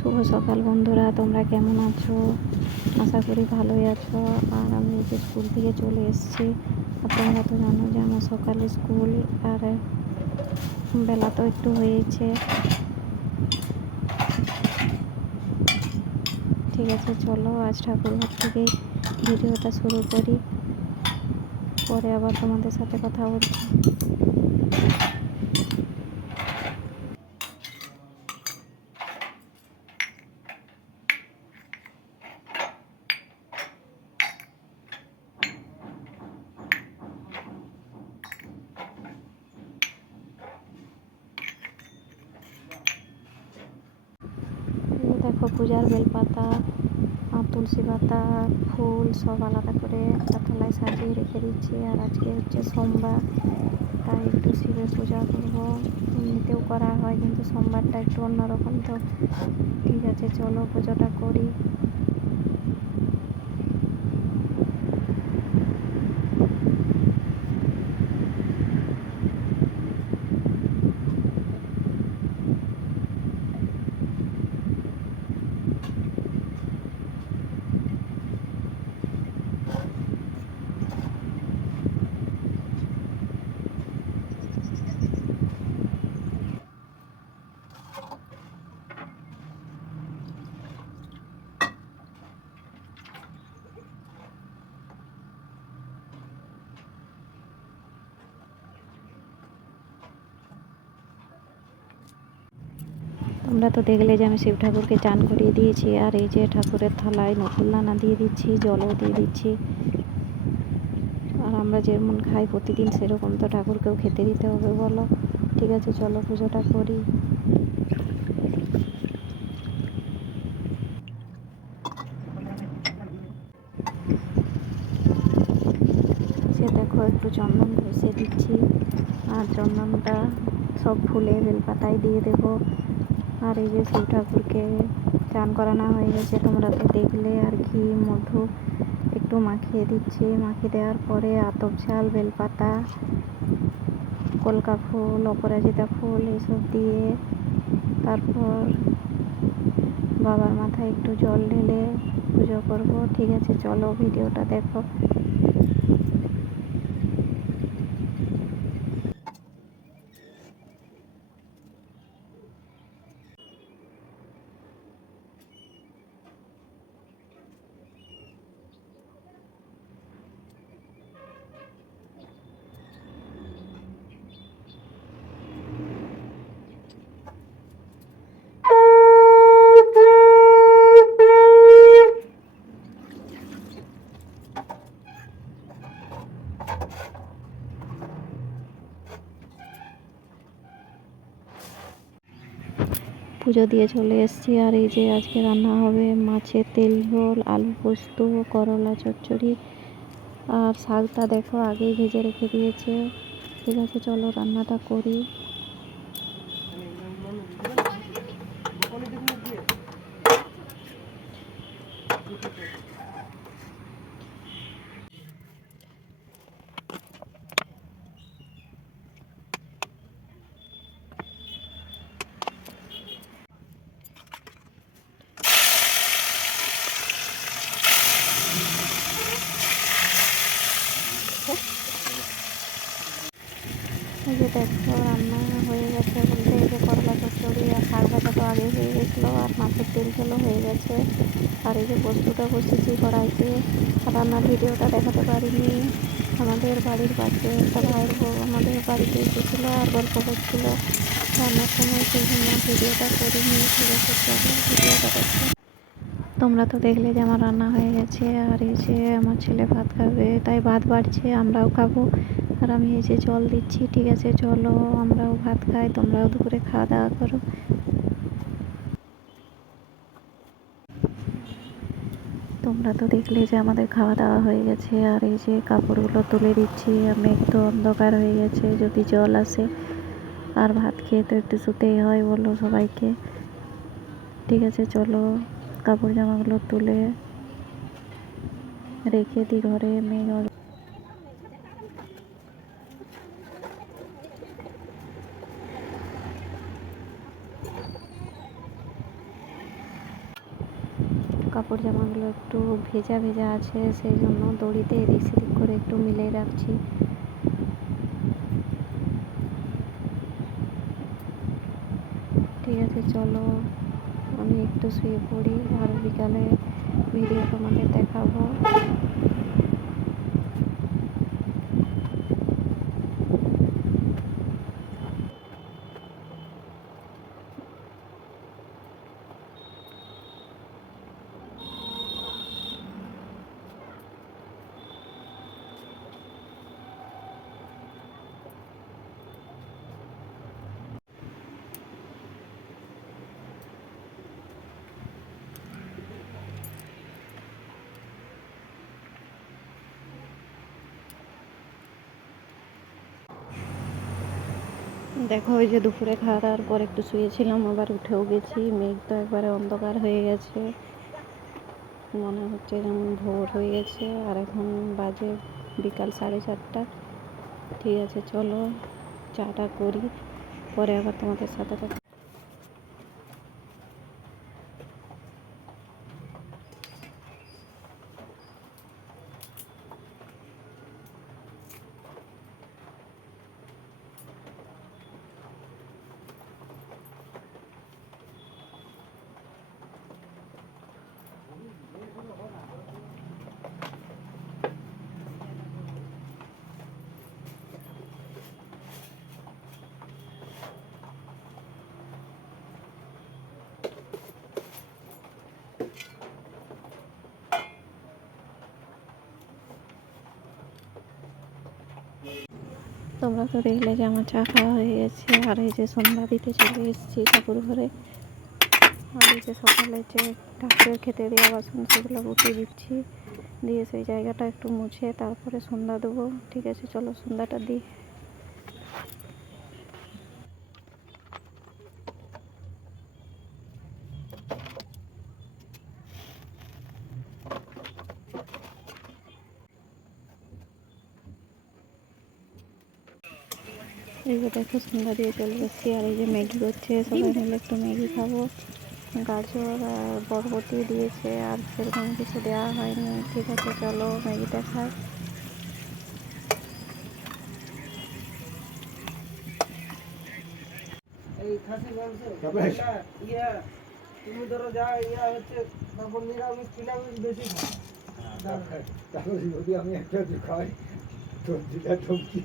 শুভ সকাল বন্ধুরা, তোমরা কেমন আছো? আশা করি ভালোই আছো। আর আমি যে স্কুল থেকে চলে এসেছি। আর তোমরা তো জানো যে আমার সকালে স্কুল, আর বেলা তো একটু হয়েছে। ঠিক আছে, চলো আজ ঠাকুরঘর থেকেই ভিডিওটা শুরু করি, পরে আবার তোমাদের সাথে কথা বলছি। দেখো, পূজার বেলপাতা আর তুলসী পাতা, ফুল সব আলাদা করে একটা থালায় সাজিয়ে রেখে দিচ্ছি। আর আজকে হচ্ছে সোমবার, তাই একটু শিবের পূজা করবো। এমনিতেও করা হয়, কিন্তু সোমবারটা একটু অন্যরকম। তো ঠিক আছে, চলো পুজোটা করি। তোমরা তো দেখলে যে আমি শিব ঠাকুরকে চান করিয়ে দিয়েছি। আর এই যে ঠাকুরের থালায় নকুল দানা দিয়ে দিচ্ছি, জলও দিয়ে দিচ্ছি। আর আমরা যেমন খাই প্রতিদিন, সেরকম তো ঠাকুরকেও খেতে দিতে হবে, বলো? ঠিক আছে, চলো পুজোটা করি। সে দেখো, একটু চন্দন ঘষে দিচ্ছি। আর চন্দনটা সব ফুলে বেলপাতায় দিয়ে দেব। আর এই যে শিব ঠাকুরকে চান করানো হয়ে গেছে, তোমরা তো দেখলে। আর ঘি মধু একটু মাখিয়ে দিচ্ছি। মাখিয়ে দেওয়ার পরে আতপ চাল, বেলপাতা, কলকা ফুল, অপরাজিতা ফুল এইসব দিয়ে তারপর বাবার মাথায় একটু জল ঢেলে পুজো করব। ঠিক আছে, চলো ভিডিওটা দেখো। পুজো দিয়ে চলে এসেছি। আর এই যে আজকে রান্না হবে মাছের তেল ঝোল, আলু পোস্ত, করলা চচ্চড়ি। আর শাকটা দেখো আগেই ভেজে রেখে দিয়েছে। ঠিক আছে, চলো রান্নাটা করি। এই যে দেখো, রান্না হয়ে গেছে বলতে এই যে করলা চচ্চড়ি আর শাক ভাজা তো আগে হয়ে গেছিলো। আর মাছের তেল ঝোলও হয়ে গেছে। আর এই যে পোস্তটা বসেছি কড়াইতে। রান্নার ভিডিওটা দেখাতে পারিনি। আমাদের বাড়ির পাশে একটা ভাইয়ের বউ আমাদের বাড়িতে এসেছিলো আর গল্প করছিল রান্নার সময়, সেই জন্য ভিডিওটা করিনি। ঠিক আছে, চলো ভিডিওটা দেখো। তোমরা তো দেখলে যে আমার রান্না হয়ে গেছে। আর এই যে আমার ছেলে ভাত খাবে, তাই ভাত বাড়ছে, আমরাও খাবো। আর আমি এই যে জল দিচ্ছি। ঠিক আছে, চলো আমরাও ভাত খাই, তোমরাও দুপুরে খাওয়া দাওয়া করো। তোমরা তো দেখলে যে আমাদের খাওয়া দাওয়া হয়ে গেছে। আর এই যে কাপড়গুলো তুলে দিচ্ছি। মেঘ তো অন্ধকার হয়ে গেছে, যদি জল আসে। আর ভাত খেয়ে তো একটু শুতেই হয়, বলো সবাইকে। ঠিক আছে, চলো কাপড় জামাগুলো তুলে রেখে দিই ঘরে। মেঘ কাপড় জামাগুলো একটু ভেজা ভেজা আছে, সেই জন্য দড়িতে এদিক সেদিক করে একটু মিলিয়ে রাখছি। ঠিক আছে, চলো আমি একটু শুয়ে পড়ি, আর বিকালে ভিডিও তোমাদের দেখাবো। দেখো, ওই যে দুপুরে খাওয়া দাওয়ার পর একটু শুয়েছিলাম, আবার উঠেও গেছি। মেঘ তো একবারে অন্ধকার হয়ে গেছে, মনে হচ্ছে যেমন ভোর হয়ে গেছে। আর এখন বাজে বিকাল 4:30। ঠিক আছে, চলো চাটা করি, পরে আবার তোমাদের সাথে দেখা। তোমরা তো দেখলে যে আমার চা খাওয়া হয়ে গেছে, আর এই যে সন্ধ্যা দিতে চলে এসেছি ঠাকুর ঘরে। আর এই যে সকালে যে ঠাকুরের খেতে দেওয়া বাসন সেগুলো গুটিয়ে দিচ্ছি, দিয়ে সেই জায়গাটা একটু মুছে তারপরে সন্ধ্যা দেবো। ঠিক আছে, চলো সন্ধ্যাটা দিই। এই যে দেখো, সন্ধ্যা দিয়ে চলে এসেছি, আর এই যে ম্যাগি করছে, সবাই মিলে একটু ম্যাগি খাবো। গাজর আর বরবটি দিয়েছে, আর সেরকম কিছু দেওয়া হয়নি। ঠিক আছে, চলো ম্যাগিটা খাই। এই খাসির মাংস ইয়া তুমি ধরো যা ইয়া হচ্ছে, তারপর নিরামিষ নিরামিষ বেশি খাও। তারপর যদি আমি একটা খাই সবজিটা সবজি